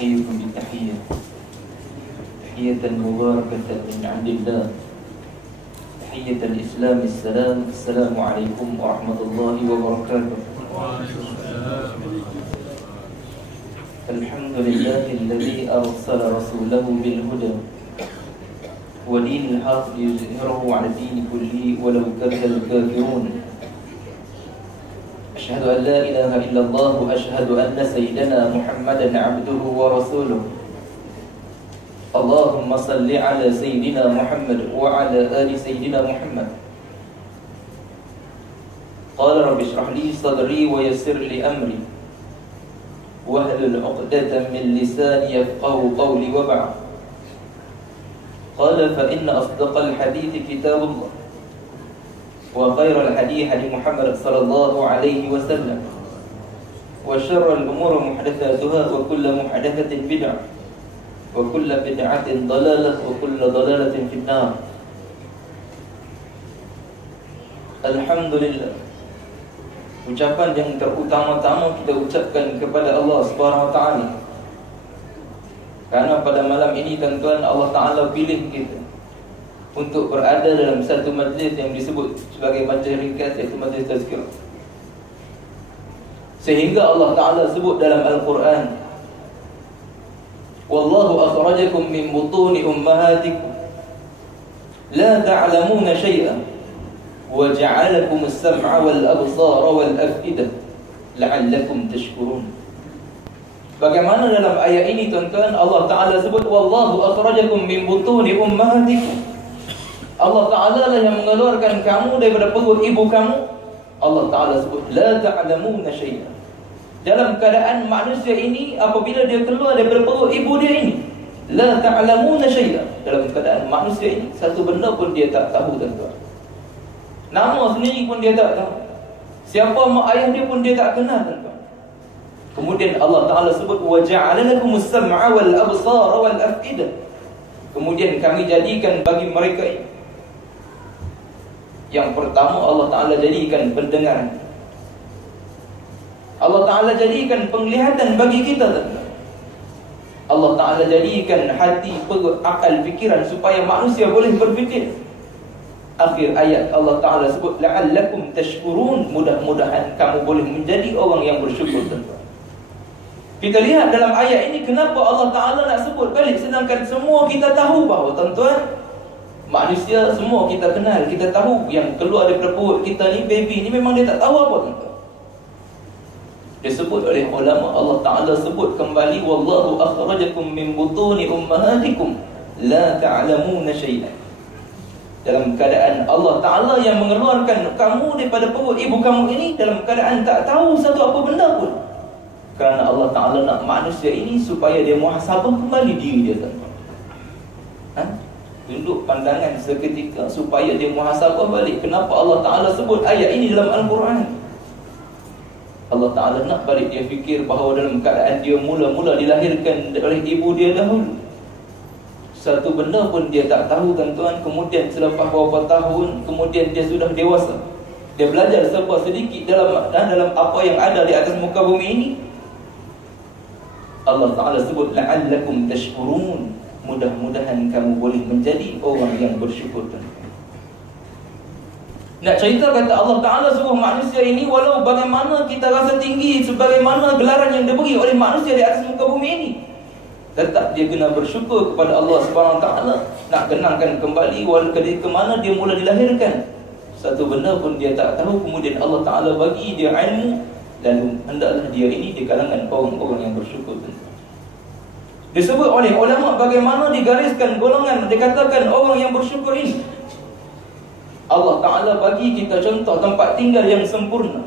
أحييكم بالتحية تحية مباركة من عند الله تحية الإسلام السلام عليكم ورحمة الله وبركاته. الحمد لله الذي أرسل رسوله بالهدى ودين الحق ليظهره على الدين كله ولو كره الكافرون. أشهد أن لا إله إلا الله وأشهد أن سيدنا محمدا عبده ورسوله. اللهم صل على سيدنا محمد وعلى آل سيدنا محمد. قال رب اشرح لي صدري ويسر لي أمري واحلل عقدة من لساني يفقهوا قولي وبعد. قال فإن أصدق الحديث كتاب الله وخير الحديث حديث محمد صلى الله عليه وسلم وشر الأمور محدثاتها وكل محدثة بدعة وكل بدعة ضلالة وكل ضلالة في النار. Alhamdulillah, ucapan yang terutama-tama kita ucapkan kepada Allah Subhanahu Wa Taala. Karena pada malam ini tuan-tuan, Allah Taala pilih kita untuk berada dalam satu majlis yang disebut sebagai majlis ringkas, iaitu majlis tazkirah. Sehingga Allah Taala sebut dalam Al-Quran, wallahu akhrajakum min butuni ummahatikum la ta'lamuna syai'an wa ja'alakum as-sam'a wal absara wal af'idah la'allakum tashkurun. Bagaimana dalam ayat ini tuan-tuan, Allah Ta'ala sebut wallahu akhrajakum min butuni ummahatikum. Allah Ta'ala lah yang mengeluarkan kamu daripada perut ibu kamu. Allah Ta'ala sebut la ta'lamuna syai'an. Dalam keadaan manusia ini apabila dia keluar daripada perut ibu dia ini, la ta'lamuna syai'an, dalam keadaan manusia ini satu benda pun dia tak tahu tuan-tuan. Nama sendiri pun dia tak tahu. Siapa mak ayah dia pun dia tak kenal tuan-tuan. Kemudian Allah Ta'ala sebut wa ja'ala lakumus sam'a wal absara wal af'idah. Kemudian kami jadikan bagi mereka ini, yang pertama Allah Ta'ala jadikan pendengaran, Allah Ta'ala jadikan penglihatan bagi kita. Allah Ta'ala jadikan hati, perut, akal, fikiran supaya manusia boleh berfikir. Akhir ayat Allah Ta'ala sebut la'allakum tashkurun, mudah-mudahan kamu boleh menjadi orang yang bersyukur. Kita lihat dalam ayat ini kenapa Allah Ta'ala nak sebut balik, sedangkan semua kita tahu bahawa tuan-tuan, manusia semua kita kenal, kita tahu yang keluar daripada perut kita ni, baby ni memang dia tak tahu apa tuan-tuan. Disebut oleh ulama, Allah Ta'ala sebut kembali wallahu akhrajakum min butuni ummahatikum la ta'lamuna syai'an. Dalam keadaan Allah Ta'ala yang mengeluarkan kamu daripada perut ibu kamu ini dalam keadaan tak tahu satu apa benda pun. Kerana Allah Ta'ala nak manusia ini supaya dia muhasabah kembali diri dia tuan-tuan. Tunduk pandangan seketika supaya dia muhasabah balik. Kenapa Allah Ta'ala sebut ayat ini dalam Al-Quran? Allah Ta'ala nak balik dia fikir bahawa dalam keadaan dia mula-mula dilahirkan oleh ibu dia dahulu, satu benda pun dia tak tahu tuan-tuan. Kemudian selepas beberapa tahun, kemudian dia sudah dewasa, dia belajar serba sedikit dalam apa yang ada di atas muka bumi ini. Allah Ta'ala sebut la'allakum tashkurun, mudah-mudahan kamu boleh menjadi orang yang bersyukur. Nak cerita kata Allah Ta'ala suruh manusia ini, walau bagaimana kita rasa tinggi, sebagaimana gelaran yang diberi oleh manusia di atas muka bumi ini, tetap dia kena bersyukur kepada Allah Subhanahu Wa Ta'ala. Nak kenangkan kembali walau ke mana dia mula dilahirkan, satu benda pun dia tak tahu. Kemudian Allah Ta'ala bagi dia ilmu, lalu hendaklah dia ini di kalangan orang-orang yang bersyukur. Disebut oleh ulama bagaimana digariskan golongan, dikatakan orang yang bersyukur ini. Allah Ta'ala bagi kita contoh tempat tinggal yang sempurna,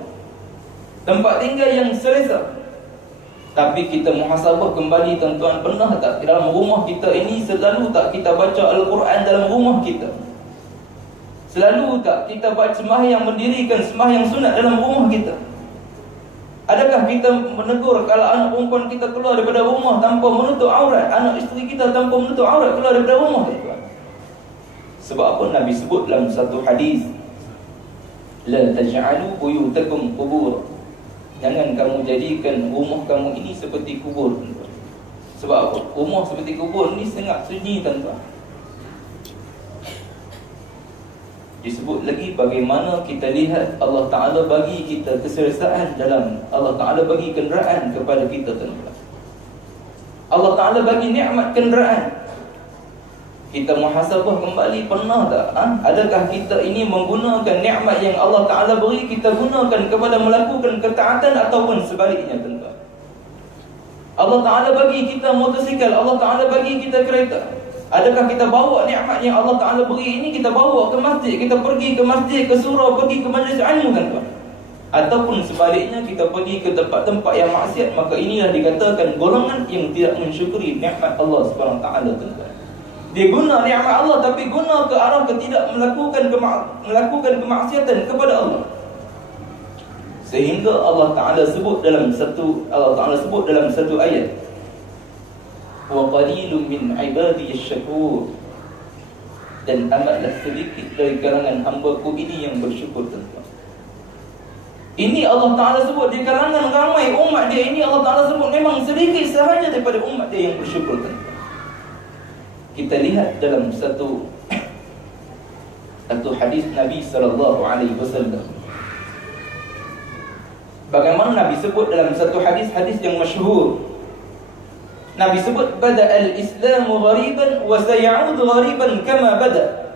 tempat tinggal yang selesa. Tapi kita muhasabah kembali tuan-tuan, pernah tak dalam rumah kita ini selalu tak kita baca Al-Quran dalam rumah kita? Selalu tak kita baca sembahyang, mendirikan sembahyang sunat dalam rumah kita? Adakah kita menegur kalau anak perempuan kita keluar daripada rumah tanpa menutup aurat, anak isteri kita tanpa menutup aurat keluar daripada rumah? Sebab apa Nabi sebut dalam satu hadis, la taj'alu buyutakum qubur, jangan kamu jadikan rumah kamu ini seperti kubur. Sebab apa? Rumah seperti kebun ni sangat sunyi, tuan-tuan. Disebut lagi bagaimana kita lihat Allah Ta'ala bagi kita keselesaan dalam, Allah Ta'ala bagi kenderaan kepada kita, tuan-tuan. Allah Ta'ala bagi nikmat kenderaan. Kita muhasabah kembali, pernah tak? Adakah kita ini menggunakan nikmat yang Allah Ta'ala beri, kita gunakan kepada melakukan ketaatan ataupun sebaliknya, tuan-tuan? Allah Ta'ala bagi kita motosikal, Allah Ta'ala bagi kita kereta. Adakah kita bawa nikmat yang Allah Ta'ala beri ini, kita bawa ke masjid, kita pergi ke masjid, ke surau, pergi ke majlis ilmu, tuan-tuan? Ataupun sebaliknya, kita pergi ke tempat-tempat yang maksiat, maka inilah dikatakan golongan yang tidak mensyukuri nikmat Allah SWT, tuan-tuan. Dia guna nikmat Allah tapi guna ke arah tidak melakukan kemaksiatan kepada Allah. Sehingga Allah Ta'ala sebut dalam satu ayat, wa qalilun min ibadiy asy-syakur, dan amatlah sedikit dari kalangan hamba-Ku ini yang bersyukur, tuan-tuan. Ini Allah Ta'ala sebut di kalangan ramai umat dia ini, Allah Ta'ala sebut memang sedikit sahaja daripada umat dia yang bersyukur, tuan-tuan. Kita lihat dalam satu hadis Nabi SAW, bagaimana Nabi sebut dalam satu hadis yang masyhur. Nabi sebut, bada'al islamu ghariban wa sayaudu ghariban kama bada',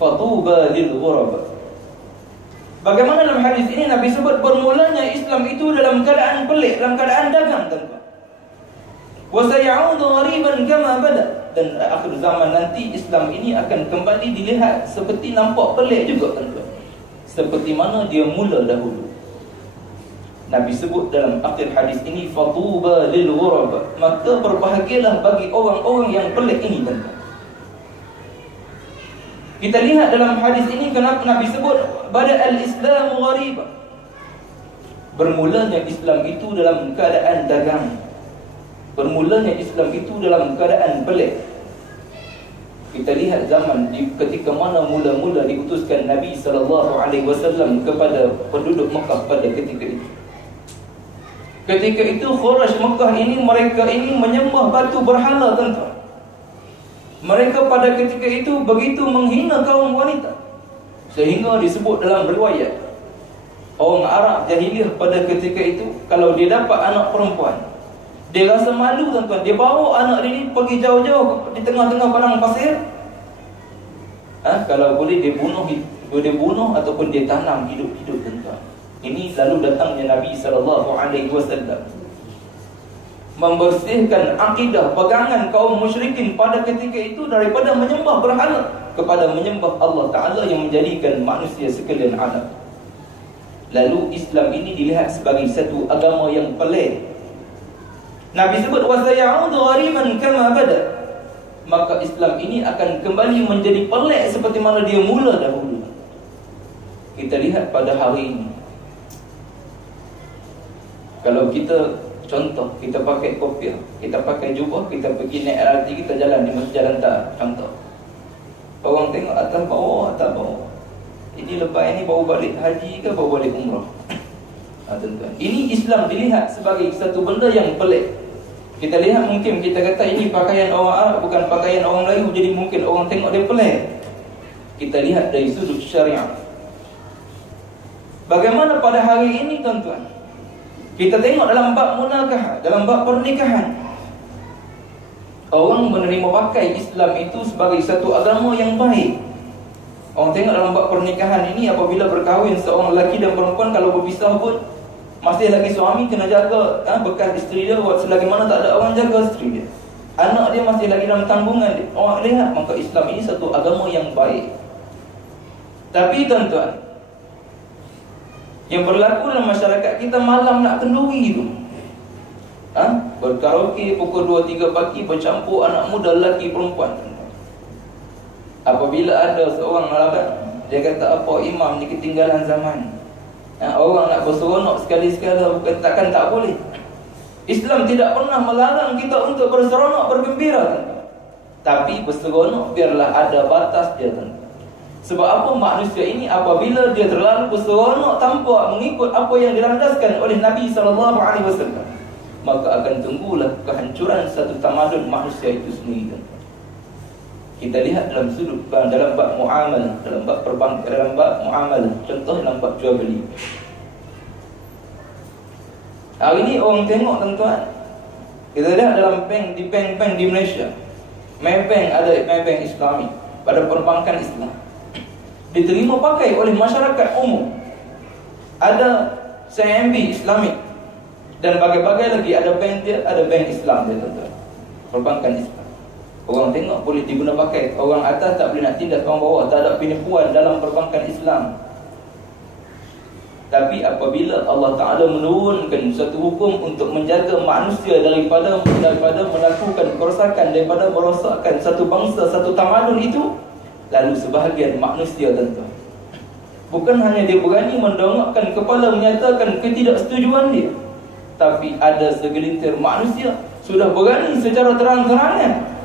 fatuba lil ghuraba. Bagaimana dalam hadis ini Nabi sebut bermulanya Islam itu dalam keadaan pelik, dalam keadaan dagang, tuan-tuan. Wa sayaudu ghariban kama bada', dan akhir zaman nanti Islam ini akan kembali dilihat seperti nampak pelik juga, tuan-tuan, seperti mana dia mula dahulu. Nabi sebut dalam akhir hadis ini, fatuba lil ghuraba, maka berbahagialah bagi orang-orang yang pelik ini, tuan-tuan. Kita lihat dalam hadis ini kenapa Nabi sebut bada'al islamu ghariban. Bermulanya Islam itu dalam keadaan dagang, bermulanya Islam itu dalam keadaan pelik. Kita lihat zaman ketika mana mula-mula diutuskan Nabi SAW kepada penduduk Mekah pada ketika itu. Ketika itu Quraisy Mekah ini, mereka ini menyembah batu berhala, tuan-tuan. Mereka pada ketika itu begitu menghina kaum wanita, sehingga disebut dalam riwayat, orang Arab jahiliah pada ketika itu, kalau dia dapat anak perempuan, dia rasa malu, tuan-tuan. Dia bawa anak dia ni pergi jauh-jauh di tengah-tengah padang pasir. Kalau boleh dia bunuh ataupun dia tanam hidup-hidup, tuan-tuan. Ini lalu datangnya Nabi SAW membersihkan akidah pegangan kaum musyrikin pada ketika itu daripada menyembah berhala kepada menyembah Allah Ta'ala yang menjadikan manusia sekalian alam. Lalu Islam ini dilihat sebagai satu agama yang pelik. Nabi sebut wasayaudu ghariban kama bada, maka Islam ini akan kembali menjadi pelik seperti mana dia mula dahulu. Kita lihat pada hari ini, kalau kita contoh, kita pakai kopiah, kita pakai jubah, kita pergi naik LRT, kita jalan di jalan tak, contoh, orang tengok atas bawah, atas bawah. Ini lepas ini baru balik haji ke baru balik umrah? Tuan-tuan, ini Islam dilihat sebagai satu benda yang pelik. Kita lihat mungkin kita kata ini pakaian orang Arab, bukan pakaian orang Melayu, jadi mungkin orang tengok dia pelik. Kita lihat dari sudut syariat. Bagaimana pada hari ini, tuan-tuan? Kita tengok dalam bab munakah, dalam bab pernikahan, orang menerima pakai Islam itu sebagai satu agama yang baik. Orang tengok dalam bab pernikahan ini, apabila berkahwin seorang lelaki dan perempuan, kalau berpisah pun masih lagi suami kena jaga bekas isteri dia, selagi mana tak ada orang jaga isteri dia. Anak dia masih lagi dalam tanggungan dia. Orang lihat, maka Islam ini satu agama yang baik. Tapi tuan-tuan, yang berlaku dalam masyarakat kita malam nak kenduri tu, berkaraoke pukul 2-3 pagi, bercampur anak muda, lelaki, perempuan. Apabila ada seorang malabat, dia kata apa, imam ni ketinggalan zaman, orang nak berseronok sekali-sekala, bukan takkan tak boleh. Islam tidak pernah melarang kita untuk berseronok, bergembira, tapi berseronok biarlah ada batas dia, tuan. Sebab apa? Manusia ini apabila dia terlalu berseronok tanpa mengikut apa yang dilandaskan oleh Nabi SAW, maka akan tunggulah kehancuran satu tamadun manusia itu sendiri. Kita lihat dalam bab muamalah, dalam bab perbankan, dalam bab muamalah, contoh dalam bab jual beli. Hari ini orang tengok tuan-tuan, kita lihat dalam bank di Malaysia, bank ada bank Islami pada perbankan Islam diterima pakai oleh masyarakat umum. Ada CIMB Islamik dan bagai-bagai lagi, ada bank Islam dia tuan-tuan, perbankan Islam. Orang tengok boleh diguna pakai, orang atas tak boleh nak tindas orang bawah, tak ada penipuan dalam perbankan Islam. Tapi apabila Allah Ta'ala menurunkan satu hukum untuk menjaga manusia daripada melakukan kerosakan, daripada merosakkan satu bangsa, satu tamadun itu, lalu sebahagian manusia tuan-tuan, bukan hanya dia berani mendongakkan kepala menyatakan ketidaksetujuan dia, tapi ada segelintir manusia sudah berani secara terang-terangan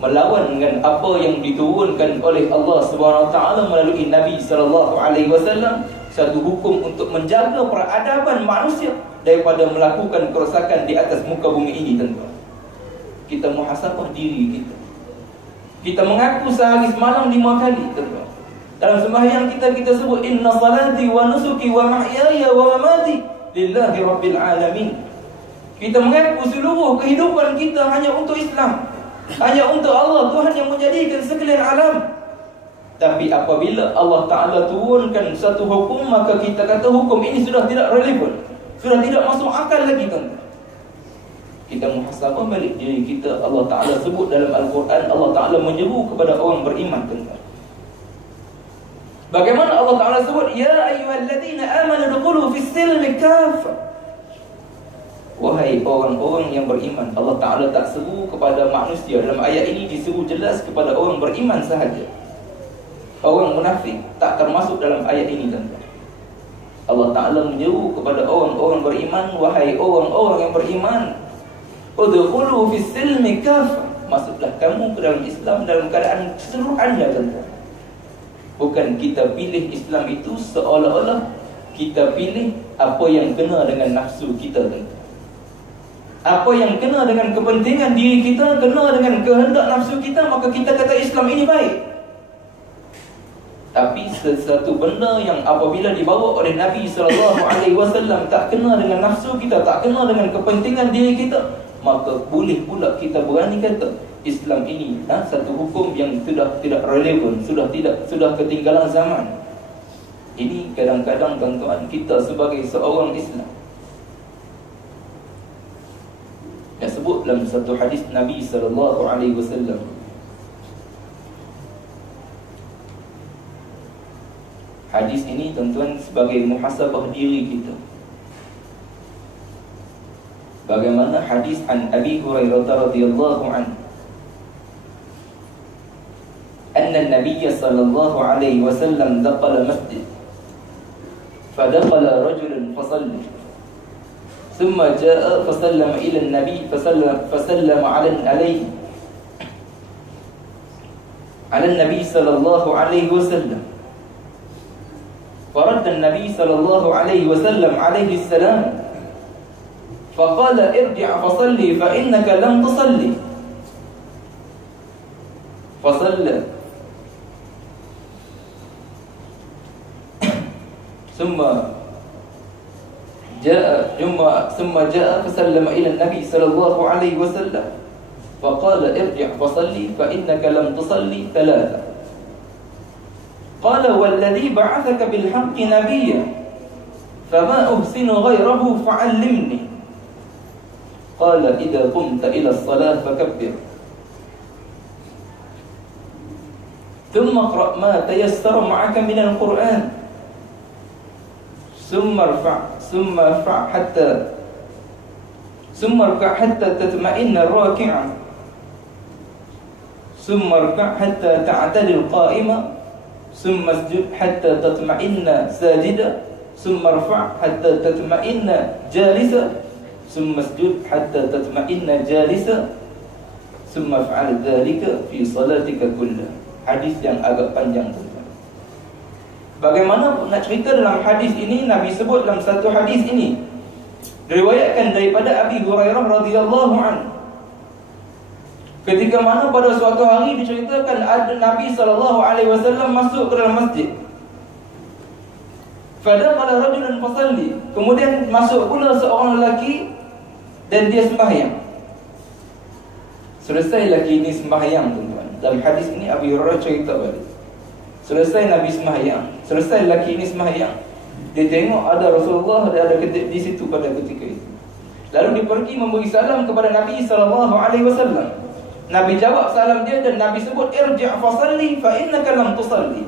melawan dengan apa yang diturunkan oleh Allah Subhanahu Wa Taala melalui Nabi sallallahu alaihi wasallam, satu hukum untuk menjaga peradaban manusia daripada melakukan kerosakan di atas muka bumi ini tuan-tuan. Kita muhasabah diri kita. Kita mengaku sehari semalam 5 kali tuan-tuan. Dalam sembahyang kita sebut inna salati wa nusuki wa mahyaya wa mamati lillahi rabbil alamin. Kita mengaku seluruh kehidupan kita hanya untuk Islam, hanya untuk Allah, Tuhan yang menjadikan sekalian alam. Tapi apabila Allah Ta'ala turunkan satu hukum, maka kita kata hukum ini sudah tidak relevan, sudah tidak masuk akal lagi tuan-tuan. Kita muhasabah balik diri kita. Allah Ta'ala sebut dalam Al-Quran, Allah Ta'ala menyeru kepada orang beriman tuan-tuan. Bagaimana Allah Ta'ala sebut, ya ayyuhalladzina amanu dukhulu fis silmi kaffah. Wahai orang-orang yang beriman. Allah Ta'ala tak seru kepada manusia. Dalam ayat ini diseru jelas kepada orang beriman sahaja. Orang munafik tak termasuk dalam ayat ini tuan-tuan. Allah Ta'ala menyeru kepada orang-orang beriman, wahai orang-orang yang beriman, udkhulu fis silmi kaffah. Masuklah kamu ke dalam Islam dalam keadaan keseluruhannya tuan-tuan. Bukan kita pilih Islam itu seolah-olah kita pilih apa yang kena dengan nafsu kita tuan-tuan. Apa yang kena dengan kepentingan diri kita, kena dengan kehendak nafsu kita, maka kita kata Islam ini baik. Tapi sesuatu benda yang apabila dibawa oleh Nabi SAW tak kena dengan nafsu kita, tak kena dengan kepentingan diri kita, maka boleh pula kita berani kata Islam ini satu hukum yang sudah tidak relevan, sudah ketinggalan zaman. Ini kadang-kadang tuan-tuan, kita sebagai seorang Islam, yang sebut dalam satu hadis Nabi SAW, hadis ini tuan-tuan sebagai muhasabah diri kita. Bagaimana hadis an Abi Hurairah radhiyallahu anhu, anna an-nabiy sallallahu alaihi wasallam dakhala masjid, fadakhala rajulun fasalli, ثم جاء فسلم إلى النبي فسلم على النبي صلى الله عليه وسلم، فرد النبي صلى الله عليه وسلم عليه السلام، فقال ارجع فصلي فإنك لم تصلي، فصلى ثم جاء فسلم إلى النبي صلى الله عليه وسلم فقال ارجع فصلي فإنك لم تصلي 3. قال والذي بعثك بالحق نبيا فما أحسن غيره فعلمني. قال إذا قمت إلى الصلاة فكبر، ثم اقرأ ما تيسر معك من القرآن، ثم اركع حتى تطمئن راكعا، ثم اركع حتى تعتدل قائما، ثم اسجد حتى تطمئن ساجدا، ثم ارفع حتى تطمئن جالسا، ثم اسجد حتى تطمئن جالسا، ثم افعل ذلك في صلاتك كلها. Hadis yang agak panjang tu. Bagaimana nak cerita dalam hadis ini, Nabi sebut dalam satu hadis ini, Diriwayatkan daripada Abi Hurairah radhiyallahu anhu, ketika mana pada suatu hari diceritakan ada Nabi SAW masuk ke dalam masjid. Fadakhala rajulun fasalli, kemudian masuk pula seorang lelaki dan dia sembahyang. Selesai lelaki ini sembahyang, tuan-tuan. Dalam hadis ini Abi Hurairah cerita balik. Selesai Nabi sembahyang, selesai lelaki ini sembahyang, dia tengok ada Rasulullah ada di situ pada ketika itu. Lalu dia pergi memberi salam kepada Nabi SAW. Nabi jawab salam dia dan Nabi sebut, irji' fasalli fa innaka lam tusalli.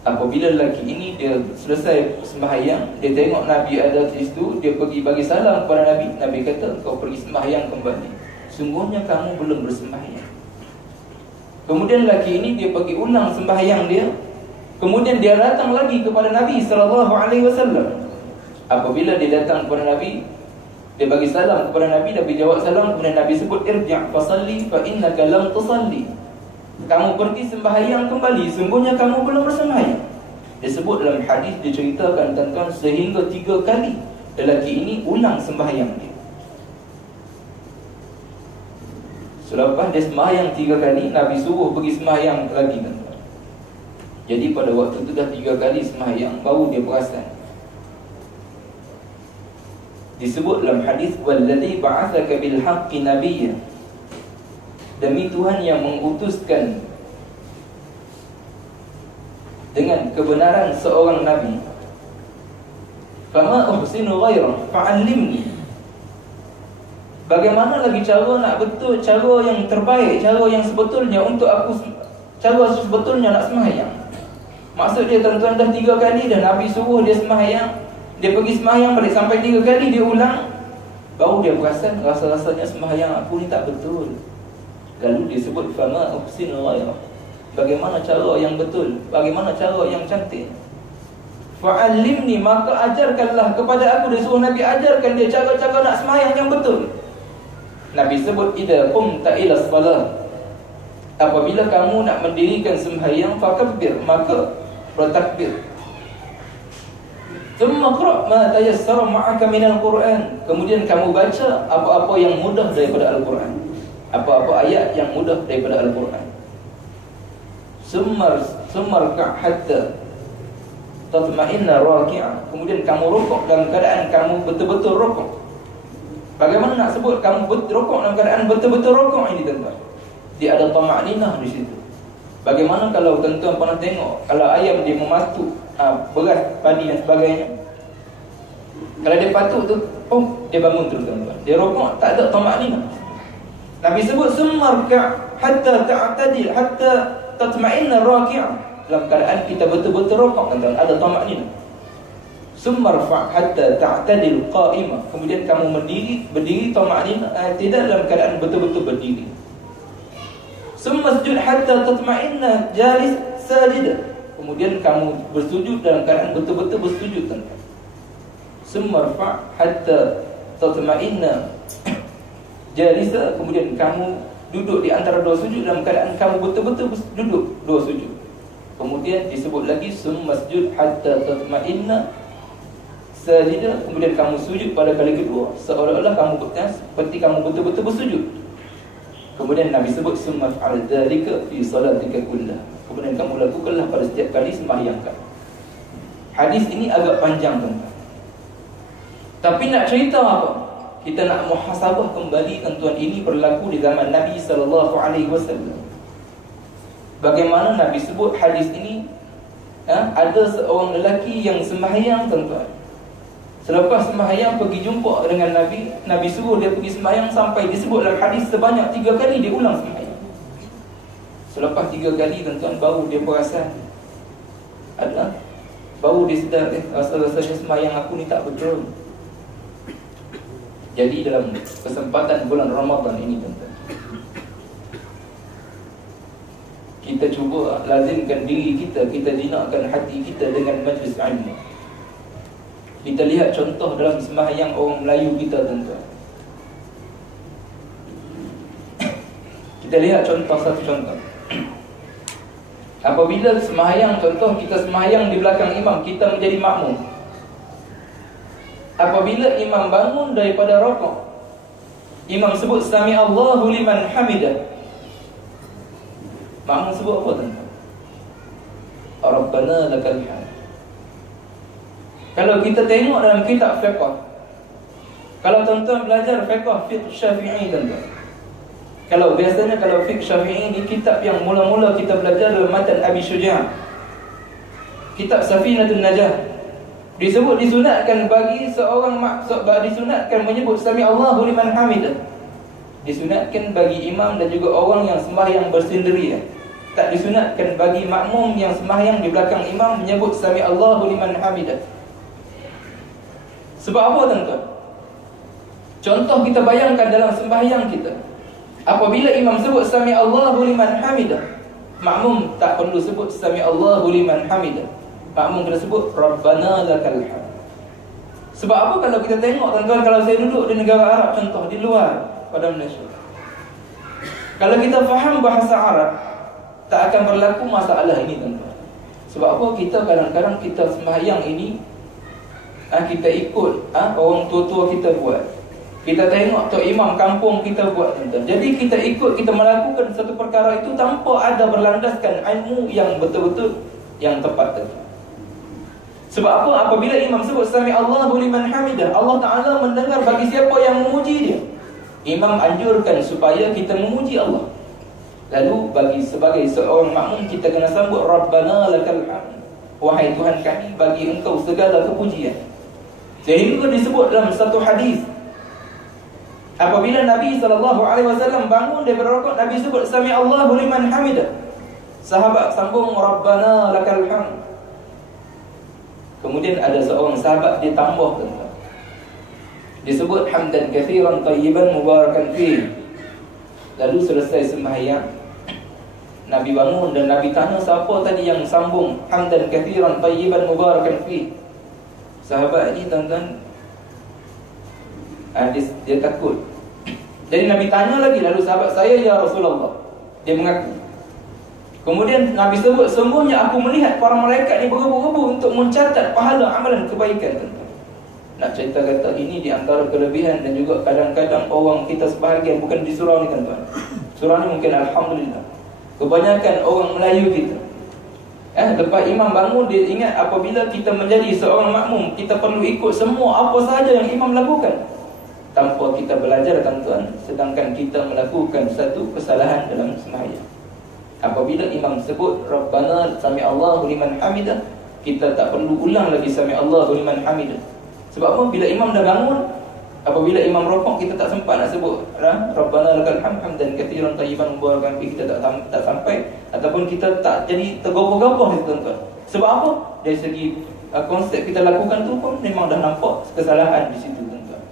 Apabila lelaki ini dia selesai sembahyang, dia tengok Nabi ada di situ, dia pergi bagi salam kepada Nabi. Nabi kata, kau pergi sembahyang kembali, sungguhnya kamu belum bersembahyang. Kemudian lelaki ini dia pergi ulang sembahyang dia. Kemudian dia datang lagi kepada Nabi SAW. Apabila dia datang kepada Nabi, dia bagi salam kepada Nabi, Nabi jawab salam, kemudian Nabi sebut, irji' fasalli fa innaka lam tusalli. Kamu pergi sembahyang kembali, sungguhnya kamu belum bersembahyang. Dia sebut dalam hadis, diceritakan tentang sehingga 3 kali lelaki ini ulang sembahyang dia. Selepas dia sembahyang 3 kali, Nabi suruh pergi sembahyang lagi. Jadi pada waktu itu dah 3 kali sembahyang, baru dia perasan. Disebut dalam hadis, wallazi ba'atsaka bil haqqi nabiyya, demi Tuhan yang mengutuskan dengan kebenaran seorang nabi. Fama uhsinu ghairah fa'allimni, bagaimana lagi cara nak betul, cara yang terbaik, cara yang sebetulnya untuk aku, cara sebetulnya nak sembahyang. Maksud dia, tuan-tuan, dah 3 kali dah Nabi suruh dia sembahyang, dia pergi sembahyang balik sampai 3 kali dia ulang, baru dia perasan rasa-rasanya sembahyang aku ni tak betul. Lalu dia sebut fama uhsinu ghairah, bagaimana cara yang betul, bagaimana cara yang cantik. Fa'allimni, maka ajarkanlah kepada aku. Dia suruh Nabi ajarkan dia cara-cara nak sembahyang yang betul. Nabi sebut, idza qumta ila shalah, apabila kamu nak mendirikan sembahyang, fakabbir, maka bertakbir. Thumma qra' ma tayassara ma'aka minal Qur'an, kemudian kamu baca apa-apa yang mudah daripada Al-Quran, apa-apa ayat yang mudah daripada Al-Quran. Summarka' hatta tatma'inna raki'ah, kemudian kamu rukuk dalam keadaan kamu betul-betul rukuk. Bagaimana nak sebut kamu rukuk dalam keadaan betul-betul rukuk ini, tuan-tuan? Dia ada tama'ninah di situ. Bagaimana kalau tuan-tuan pernah tengok, kalau ayam dia mematuk beras, padi dan sebagainya, kalau dia patuk tu, dia bangun terus, tuan-tuan. Dia rukuk, tak ada tama'ninah. Nabi sebut summarka' hatta ta'tadil hatta tatma'inna raki'ah, dalam keadaan kita betul-betul rukuk, tuan-tuan, ada tama'ninah. Summarfa' hatta ta'tadil qa'imah, kemudian kamu berdiri tama'ninah, tidak dalam keadaan betul-betul berdiri. Summasjud hatta tatma'inna jalis sajidah, kemudian kamu bersujud dalam keadaan betul-betul bersujud, tuan-tuan. Summarfa' hatta tatma'inna jalisa, kemudian kamu duduk di antara 2 sujud dalam keadaan kamu betul-betul duduk 2 sujud. Kemudian disebut lagi summasjud hatta tatma'inna sajidah, kemudian kamu sujud pada kali kedua seolah-olah kamu seperti kamu betul-betul bersujud. Kemudian Nabi sebut summa fa'al dzalika fi salatika kullah, kemudian kamu lakukanlah pada setiap kali sembahyang kamu. Hadis ini agak panjang, tuan-tuan. Tapi nak cerita apa? Kita nak muhasabah kembali, tuan-tuan. Ini berlaku di zaman Nabi SAW. Bagaimana Nabi sebut hadis ini? Ada seorang lelaki yang sembahyang, tuan-tuan. Selepas sembahyang pergi jumpa dengan Nabi, Nabi suruh dia pergi sembahyang sampai disebut dalam hadis sebanyak 3 kali dia ulang sembahyang. Selepas 3 kali, tuan-tuan, baru dia perasan, baru dia sedar, rasa-rasanya sembahyang aku ni tak betul. Jadi dalam kesempatan bulan Ramadan ini, tuan-tuan, kita cuba lazimkan diri kita, kita jinakkan hati kita dengan majlis ilmu. Kita lihat contoh dalam sembahyang orang Melayu kita, tuan-tuan. Kita lihat satu contoh. Apabila sembahyang, contoh kita sembahyang di belakang imam, kita menjadi makmum. apabila imam bangun daripada rukuk, imam sebut sami Allahu liman hamidah, makmum sebut apa tuan-tuan? Rabbana lakal hamd. Kalau kita tengok dalam kitab fiqh, kalau tuan-tuan belajar fiqh Syafi'i tuan-tuan, kalau biasanya kalau fiqh Syafi'i ni kitab yang mula-mula kita belajar dalam matan Abi Syuja', kitab Safinatun Najah, disebut disunatkan bagi seorang disunatkan menyebut sami Allahu liman hamidah, disunatkan bagi imam dan juga orang yang sembahyang bersendirian. Tak disunatkan bagi makmum yang sembahyang di belakang imam menyebut sami Allahu liman hamidah. Sebab apa tuan-tuan? Contoh kita bayangkan dalam sembahyang kita, apabila imam sebut sami Allahu liman hamidah, makmum tak perlu sebut sami Allahu liman hamidah. Makmum kena sebut Rabbana lakal hamd. Sebab apa? Kalau kita tengok tuan-tuan, kalau saya duduk di negara Arab, contoh di luar pada Malaysia, kalau kita faham bahasa Arab, tak akan berlaku masalah ini tuan-tuan. Sebab apa? Kita kadang-kadang kita sembahyang ini, kita ikut orang tua-tua kita buat, kita tengok tok imam kampung kita buat tuan-tuan. Jadi kita ikut, kita melakukan satu perkara itu tanpa ada berlandaskan ilmu yang betul-betul yang tepat tuan-tuan. Sebab apa? Apabila imam sebut sami Allahu liman hamidah, Allah Ta'ala mendengar bagi siapa yang memuji dia. Imam anjurkan supaya kita memuji Allah. Lalu bagi sebagai seorang makmum, kita kena sambut Rabbana lakal hamd, wahai Tuhan kami, bagi engkau segala kepujian. Sehingga disebut dalam satu hadis, apabila Nabi SAW bangun daripada rukuk, Nabi sebut sami Allahu liman hamidah, sahabat sambung Rabbana lakal hamd. Kemudian ada seorang sahabat dia tambah tuan-tuan, disebut hamdan kathiran tayyiban mubarakan fihi. Lalu selesai sembahyang, Nabi bangun dan Nabi tanya siapa tadi yang sambung hamdan kathiran tayyiban mubarakan fihi. Sahabat ni tuan-tuan, dia takut. Jadi Nabi tanya lagi, lalu sahabat, saya ya Rasulullah. Dia mengaku. Kemudian Nabi sebut, sungguhnya aku melihat para malaikat ni bergebu-gebu untuk mencatat pahala amalan kebaikan tuan-tuan. Nak cerita kata ini di antara kelebihan dan juga kadang-kadang orang kita sebahagian, bukan di surau ni tuan-tuan. Surau ni mungkin alhamdulillah, kebanyakan orang Melayu kita, lepas imam bangun, dia ingat apabila kita menjadi seorang makmum, kita perlu ikut semua apa sahaja yang imam lakukan, tanpa kita belajar tuan-tuan. Sedangkan kita melakukan satu kesalahan dalam sembahyang. Apabila imam sebut Rabbana sami Allahu liman hamidah, kita tak perlu ulang lagi sami Allahu liman hamidah. Sebab apa? Bila imam dah bangun, apabila imam rukuk, kita tak sempat nak sebut Rabbana lakal hamd hamdan katsiran tayyiban mubarakan fihi, kita tak sampai, ataupun kita tak jadi tergopoh-gopoh tuan-tuan. Sebab apa? Dari segi konsep kita lakukan tu pun memang dah nampak kesalahan di situ tuan-tuan.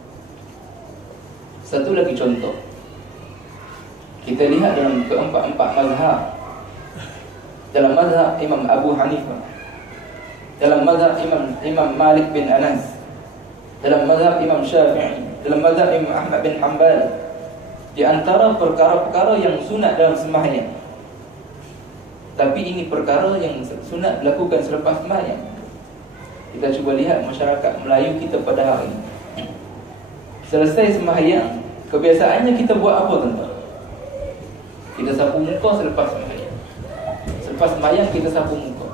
Satu lagi contoh, kita lihat dalam keempat-empat mazhab. Dalam mazhab Imam Abu Hanifah, dalam mazhab Imam Malik bin Anas, dalam mazhab Imam Syafi'i, dalam mazhab Imam Ahmad bin Hanbal, di antara perkara-perkara yang sunat dalam sembahyang, tapi ini perkara yang sunat dilakukan selepas sembahyang. Kita cuba lihat masyarakat Melayu kita pada hari ini. Selesai sembahyang, kebiasaannya kita buat apa tuan-tuan? Kita sapu muka selepas sembahyang. Selepas sembahyang kita sapu muka.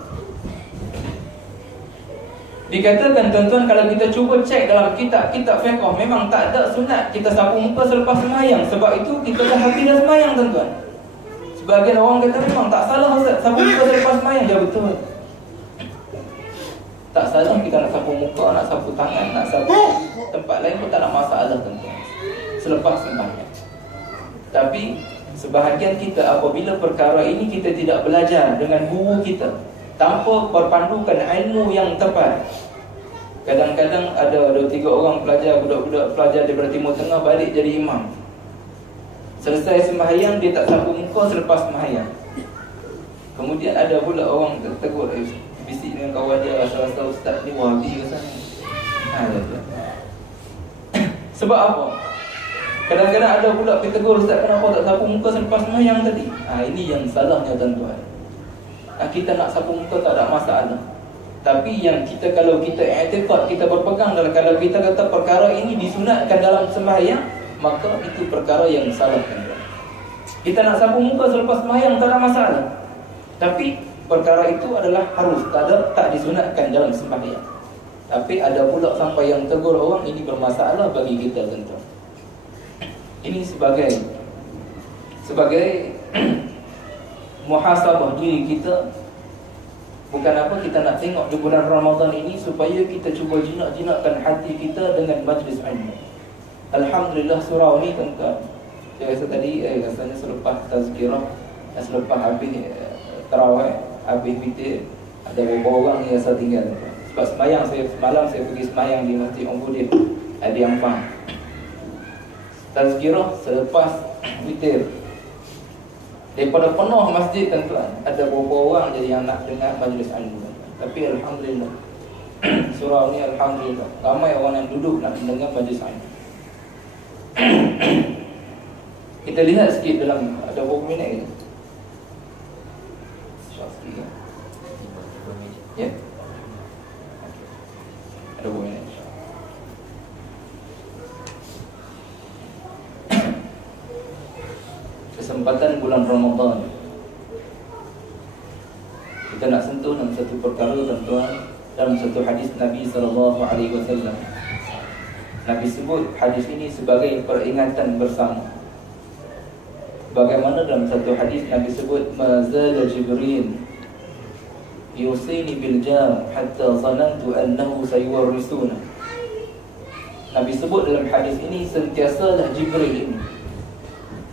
Dikatakan tuan-tuan, kalau kita cuba cek dalam kitab-kitab fiqh, memang tak ada sunat kita sapu muka selepas sembahyang. Sebab itu kita dah habis dah sembahyang tuan-tuan. Sebagian orang kata memang tak salah Ustaz, sapu muka selepas sembahyang. Ya betul, tak salah kita nak sapu muka, nak sapu tangan, nak sapu tempat lain pun tak ada masalah tuan-tuan, selepas sembahyang. Tapi sebahagian kita, apabila perkara ini kita tidak belajar dengan guru kita, tanpa berpandukan ilmu yang tepat, kadang-kadang ada 2-3 orang pelajar, budak-budak pelajar daripada Timur Tengah balik jadi imam. Selesai sembahyang, dia tak sapu muka selepas sembahyang. Kemudian ada pula orang tegur, bisik dengan kawan dia, rasa-rasa ustaz ni wahabi ke sana. Sebab apa? Kadang-kadang ada pula pergi tegur, ustaz kenapa tak sapu muka selepas sembahyang tadi? Ini yang salahnya tuan-tuan. Kita nak sapu muka tak ada masalah. Tapi yang kita, kalau kita i'tiqad, kita berpegang dalam, kalau kita kata perkara ini disunatkan dalam sembahyang, maka itu perkara yang salah. Kita nak sapu muka selepas sembahyang tak ada masalah. Tapi perkara itu adalah harus, tak disunatkan dalam sembahyang. Tapi ada pula sampai yang tegur orang, ini bermasalah bagi kita tentu. Ini sebagai muhasabah diri kita. Bukan apa, kita nak tengok di bulan Ramadan ini supaya kita cuba jinak-jinakkan hati kita dengan majlis ilmu. Alhamdulillah surau ni tuan-tuan, saya rasa tadi rasanya selepas tazkirah, selepas habis tarawih, habis witir, ada beberapa orang yang saya tinggal. Sebab semalam saya pergi sembahyang di Masjid Ongkodip di Ampang. Tazkirah selepas witir, daripada penuh masjid tuan-tuan, ada beberapa orang jadi yang nak dengar majlis ilmu. Tapi alhamdulillah surau ni alhamdulillah ramai orang yang duduk nak mendengar majlis ilmu. Kita lihat sikit dalam, ada berapa minit ke? Sikit ya? Ada berapa minit? Kesempatan bulan Ramadan, kita nak sentuh dalam satu perkara tuan-tuan. Dalam satu hadis Nabi SAW, Nabi sebut hadis ini sebagai peringatan bersama. Bagaimana dalam satu hadis Nabi sebut, mazal Jibril yusini bil jam hatta zanantu annahu sayuwarrisuna. Nabi sebut dalam hadis ini, sentiasalah Jibril ini,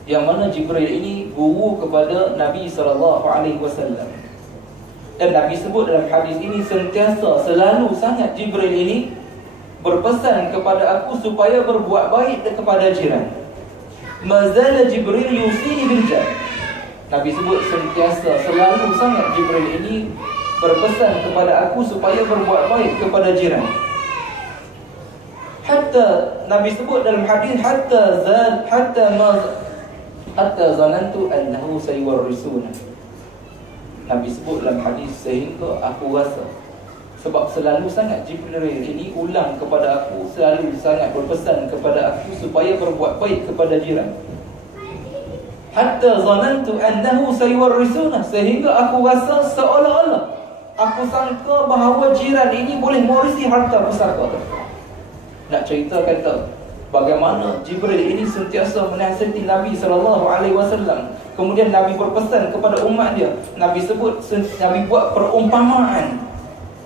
yang mana Jibril ini guru kepada Nabi SAW. Dan Nabi sebut dalam hadis ini, sentiasa, selalu sangat Jibril ini berpesan kepada aku supaya berbuat baik kepada jiran. Mazal Jibril yusini bil jar. Nabi sebut sentiasa, selalu sangat Jibril ini berpesan kepada aku supaya berbuat baik kepada jiran. Hatta Nabi sebut dalam hadis, hatta zanantu annahu sayuwarrisuna. Nabi sebut dalam hadis, sehingga aku rasa, sebab selalu sangat Jibril ini ulang kepada aku, selalu sangat berpesan kepada aku supaya berbuat baik kepada jiran. Hatta zanantu annahu sayuwarrisuna, sehingga aku rasa seolah-olah aku sangka bahawa jiran ini boleh mewarisi harta pusaka. Nak cerita kata bagaimana Jibril ini sentiasa menasihati Nabi SAW. Kemudian Nabi berpesan kepada umat dia. Nabi sebut, Nabi buat perumpamaan.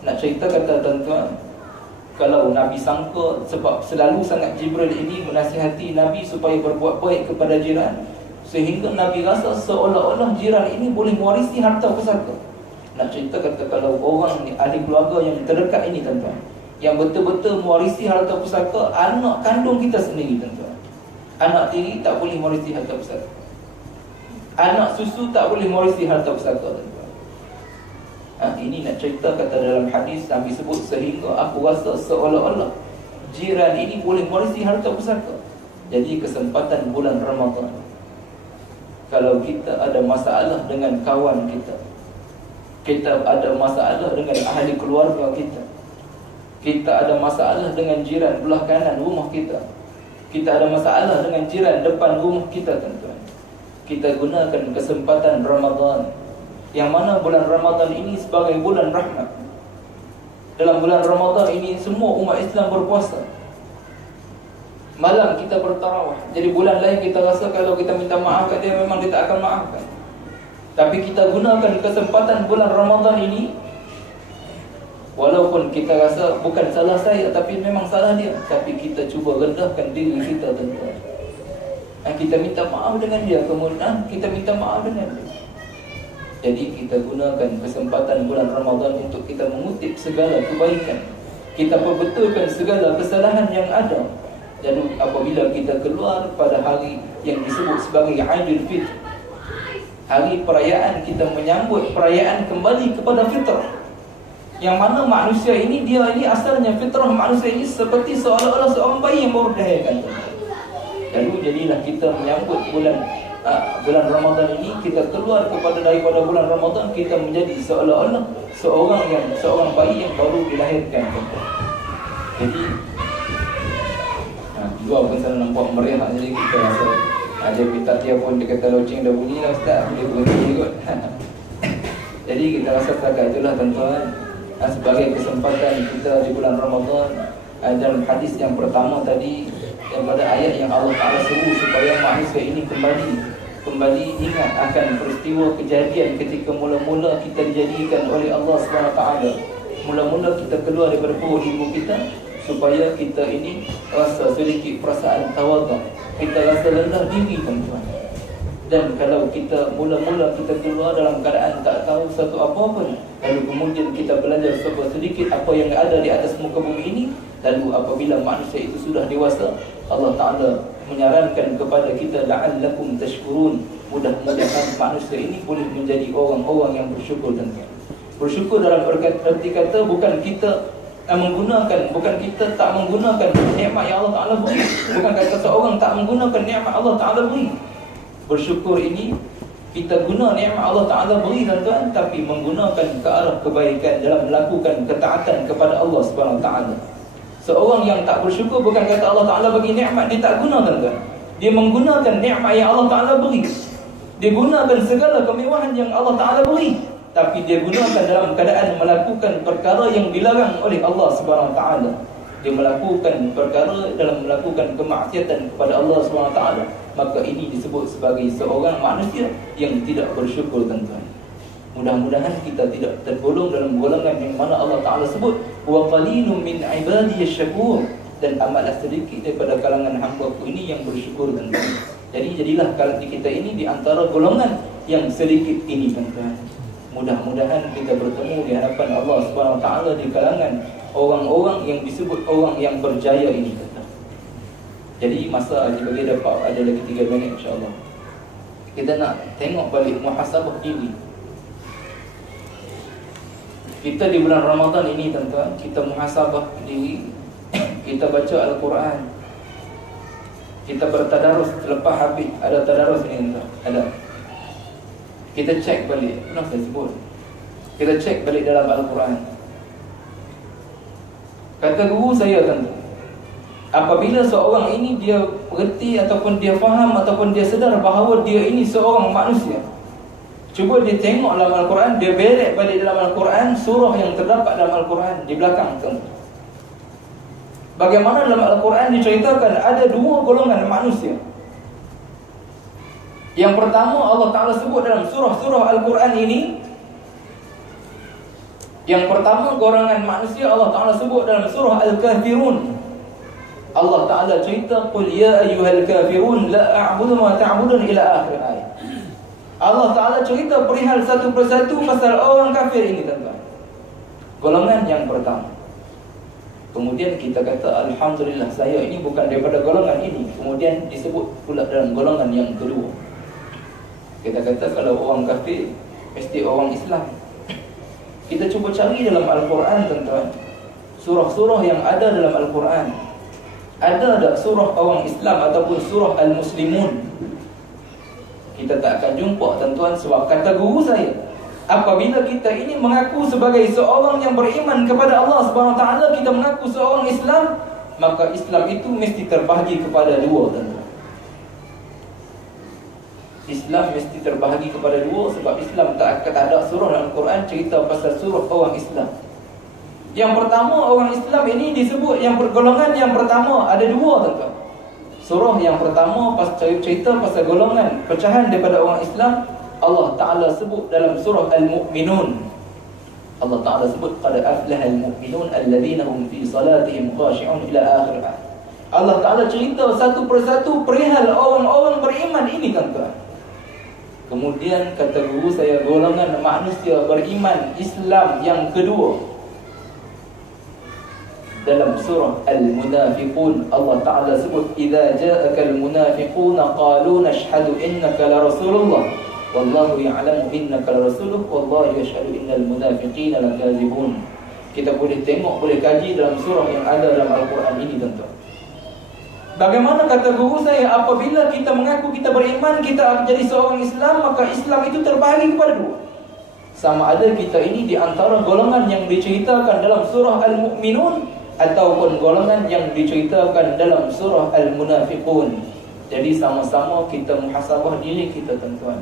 Nak cerita kata tuan-tuan, kalau Nabi sangka, sebab selalu sangat Jibril ini menasihati Nabi supaya berbuat baik kepada jiran, sehingga Nabi rasa seolah-olah jiran ini boleh mewarisi harta pusaka. Nak cerita kata, kalau orang ni, ahli keluarga yang terdekat ini tuan-tuan, yang betul-betul mewarisi harta pusaka, anak kandung kita sendiri tuan-tuan. Anak tiri tak boleh mewarisi harta pusaka, anak susu tak boleh mewarisi harta pusaka tuan-tuan. Ini nak cerita kata dalam hadis Nabi sebut, sehingga aku rasa seolah-olah jiran ini boleh mewarisi harta pusaka. Jadi kesempatan bulan Ramadan, kalau kita ada masalah dengan kawan kita, kita ada masalah dengan ahli keluarga kita, kita ada masalah dengan jiran belah kanan rumah kita, kita ada masalah dengan jiran depan rumah kita tuan-tuan, kita gunakan kesempatan Ramadan, yang mana bulan Ramadan ini sebagai bulan rahmat. Dalam bulan Ramadan ini semua umat Islam berpuasa. Malam kita bertarawih. Jadi bulan lain kita rasa kalau kita minta maaf kat dia, memang dia tak akan maafkan. Tapi kita gunakan kesempatan bulan Ramadan ini, walaupun kita rasa bukan salah saya, tapi memang salah dia, tapi kita cuba rendahkan diri kita tuan-tuan. Kita minta maaf dengan dia, kemudian kita minta maaf dengan dia. Jadi kita gunakan kesempatan bulan Ramadan untuk kita mengutip segala kebaikan, kita perbetulkan segala kesalahan yang ada. Jadi apabila kita keluar pada hari yang disebut sebagai Aidul Fitr, hari perayaan, kita menyambut perayaan kembali kepada fitrah, yang mana manusia ini, dia ini asalnya fitrah manusia ini seperti seolah-olah seorang bayi yang baru dilahirkan. Lalu jadilah kita menyambut bulan bulan Ramadan ini kita keluar daripada bulan Ramadan, kita menjadi seolah-olah seorang bayi yang baru dilahirkan. Jadi dua pun sana nampak meriah, jadi kita rasa dia minta dia pun dia kata loceng dah bunyi lah ustaz, boleh berhenti kot. Jadi kita rasa setakat itulah tuan-tuan, sebagai kesempatan kita di bulan Ramadan. Dalam hadis yang pertama tadi, daripada ayat yang Allah Ta'ala seru supaya manusia ini kembali ingat akan peristiwa kejadian ketika mula-mula kita dijadikan oleh Allah SWT. Mula-mula kita keluar daripada perut ibu kita, supaya kita ini rasa sedikit perasaan tawaduk, kita rasa rendah diri tuan-tuan. Dan kalau kita mula-mula kita keluar dalam keadaan tak tahu satu apa pun, lalu kemudian kita belajar sedikit apa yang ada di atas muka bumi ini, lalu apabila manusia itu sudah dewasa, Allah Ta'ala menyarankan kepada kita la'allakum tashkurun, mudah-mudahan manusia ini boleh menjadi orang-orang yang bersyukur. Dan bersyukur dalam arti kata bukan kita bukan kita tak menggunakan nikmat yang Allah Ta'ala beri, bukan kata seorang tak menggunakan nikmat Allah Ta'ala beri. Bersyukur ini kita guna nikmat Allah Ta'ala beri tuan-tuan, tapi menggunakan ke arah kebaikan dalam melakukan ketaatan kepada Allah Subhanahu Ta'ala. Seorang yang tak bersyukur bukan kata Allah Ta'ala bagi nikmat dia tak guna tuan-tuan. Dia menggunakan nikmat yang Allah Ta'ala beri. Dia gunakan segala kemewahan yang Allah Ta'ala beri, tapi dia gunakan dalam keadaan melakukan perkara yang dilarang oleh Allah Subhanahu Ta'ala. Dia melakukan perkara dalam melakukan kemaksiatan kepada Allah Subhanahu Ta'ala, maka ini disebut sebagai seorang manusia yang tidak bersyukur tuan-tuan. Mudah-mudahan kita tidak tergolong dalam golongan yang mana Allah Ta'ala sebut wa qalilun min ibadiyasy syakur, dan amatlah sedikit daripada kalangan hamba-Ku ini yang bersyukur tuan-tuan. Jadi jadilah kita ini di antara golongan yang sedikit ini tuan-tuan. Mudah-mudahan kita bertemu di hadapan Allah Subhanahu Ta'ala di kalangan orang-orang yang disebut orang yang berjaya ini tuan-tuan. Jadi masa dibagi dapat ada lagi 3 minit insya-Allah. Kita nak tengok balik muhasabah diri. Kita di bulan Ramadan ini tuan-tuan, kita muhasabah diri. Kita baca Al-Quran, kita bertadarus selepas habis. Ada tadarus ini tuan-tuan? Ada. Kita cek balik. Kenapa saya sebut? Kita cek balik dalam Al-Quran. Kata guru saya tuan-tuan, apabila seorang ini dia mengerti ataupun dia faham ataupun dia sedar bahawa dia ini seorang manusia, cuba dia tengok dalam Al-Quran, dia beret balik dalam Al-Quran surah yang terdapat dalam Al-Quran di belakang tuan-tuan. Bagaimana dalam Al-Quran diceritakan ada 2 golongan manusia. Yang pertama Allah Ta'ala sebut dalam surah-surah Al-Quran ini, yang pertama golongan manusia Allah Ta'ala sebut dalam surah Al-Kafirun. Allah Ta'ala cerita qul ya ayyuhal kafirun la a'budu ma ta'budun ila akhir ayat. Allah Ta'ala cerita perihal satu persatu pasal orang kafir ini tuan-tuan. Golongan yang pertama. Kemudian kita kata alhamdulillah saya ini bukan daripada golongan ini. Kemudian disebut pula dalam golongan yang kedua. Kita kata kalau orang kafir mesti orang Islam. Kita cuba cari dalam Al-Quran tuan-tuan, surah-surah yang ada dalam Al-Quran, ada tak surah orang Islam ataupun surah Al-Muslimun? Kita tak akan jumpa tuan-tuan. Sebab kata guru saya, apabila kita ini mengaku sebagai seorang yang beriman kepada Allah Subhanahu Ta'ala, kita mengaku seorang Islam, maka Islam itu mesti terbahagi kepada 2 tuan-tuan. Islam mesti terbahagi kepada 2, sebab Islam tak ada surah dalam Quran cerita pasal surah orang Islam. Yang pertama orang Islam ini disebut yang golongan yang pertama ada 2 tuan-tuan. Surah yang pertama cerita pasal golongan pecahan daripada orang Islam. Allah Ta'ala sebut dalam surah Al-Mu'minun. Allah Ta'ala sebut qad aflahal mu'minun alladhina hum fi salatihim khashi'un ila akhir ayat. Allah Ta'ala cerita satu persatu perihal orang-orang beriman ini tuan-tuan. Kemudian kata guru saya, golongan manusia beriman Islam yang kedua, dalam surah Al-Munafiqun Allah Ta'ala sebut idza ja'akal munafiquna qalu nashhadu innaka la rasulullah wallahu ya'lamu innaka la rasuluh wallahu yashhadu innal munafiqina lakadzibun. Kita boleh tengok, boleh kaji dalam surah yang ada dalam Al-Quran ini tuan-tuan. Bagaimana kata guru saya, apabila kita mengaku kita beriman, kita jadi seorang Islam, maka Islam itu terbagi kepada dua. Sama ada kita ini di antara golongan yang diceritakan dalam surah Al-Mu'minun ataupun golongan yang diceritakan dalam surah Al-Munafiqun. Jadi sama-sama kita muhasabah diri kita, tuan-tuan.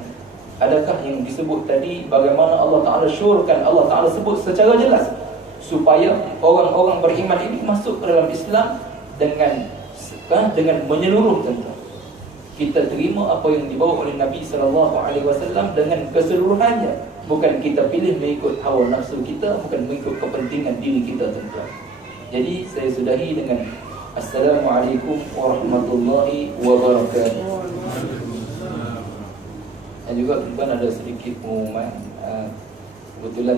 Adakah yang disebut tadi, bagaimana Allah Ta'ala syurkan, Allah Ta'ala sebut secara jelas supaya orang-orang beriman ini masuk ke dalam Islam dengan menyeluruh, tuan-tuan. Kita terima apa yang dibawa oleh Nabi SAW dengan keseluruhannya. Bukan kita pilih mengikut hawa nafsu kita, bukan mengikut kepentingan diri kita, tuan-tuan. Jadi saya sudahi dengan Assalamualaikum warahmatullahi wabarakatuh. Dan juga tuan-tuan ada sedikit pengumuman. Kebetulan